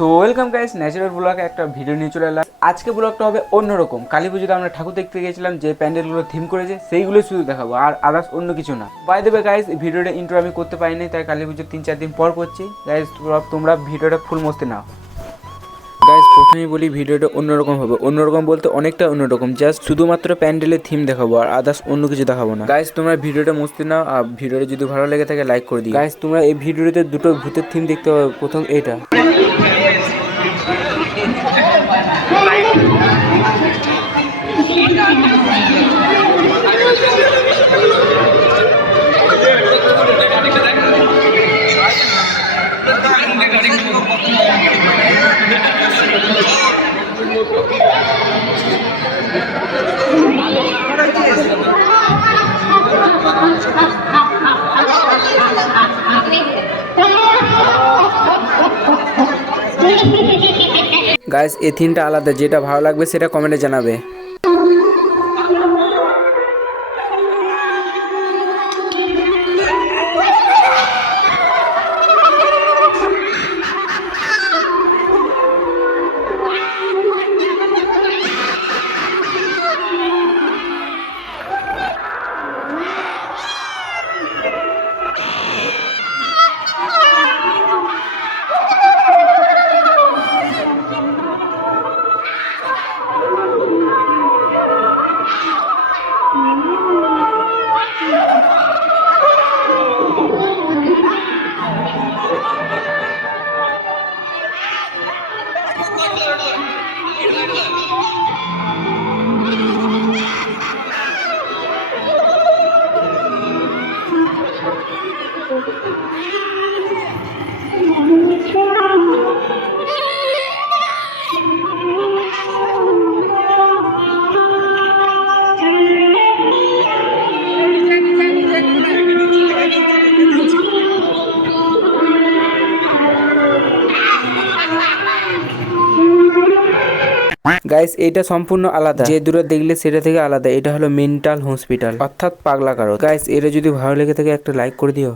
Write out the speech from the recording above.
So welcome guys, natural ব্লগে একটা video নিয়ে চলে এলাম। আজকে ব্লগটা হবে অন্যরকম। কালী পুজোতে আমরা ঠাকুর দেখতে গিয়েছিলাম, যে প্যান্ডেলগুলো থিম করেছে সেইগুলো শুধু দেখাবো, আর আদার্স অন্য কিছু না। বাই দ্য ওয়ে গাইস, ভিডিওটা ইন্ট্রো আমি করতে পারিনি, তাই কালী পুজোর 3-4 দিন পর করছি। গাইস তোমরা ভিডিওটা ফুল মস্তি নাও। গাইস প্রথমেই বলি, ভিডিওটা অন্যরকম হবে। অন্যরকম বলতে অনেকটা অন্যরকম, জাস্ট শুধুমাত্র প্যান্ডেলের থিম দেখাবো, আর আদার্স অন্য কিছু দেখাবো না। গাইস তোমরা ভিডিওটা মস্তি নাও, আর ভিডিওটা যদি ভালো লেগে থাকে লাইক করে দিও। গাইস তোমরা এই ভিডিওতে দুটো ভূতের থিম দেখতে পাবে। প্রথম এটা, গাইস এই থিমটা আলাদা, যেটা ভালো লাগবে সেটা কমেন্টে জানাবে। গাইস এইটা সম্পূর্ণ আলাদা, যে দূরে দেখলে সেটা থেকে আলাদা। এটা হলো মেন্টাল হসপিটাল, অর্থাৎ পাগলা কারো। গাইস এটা যদি ভালো লেগে থাকে একটা লাইক করে দিও।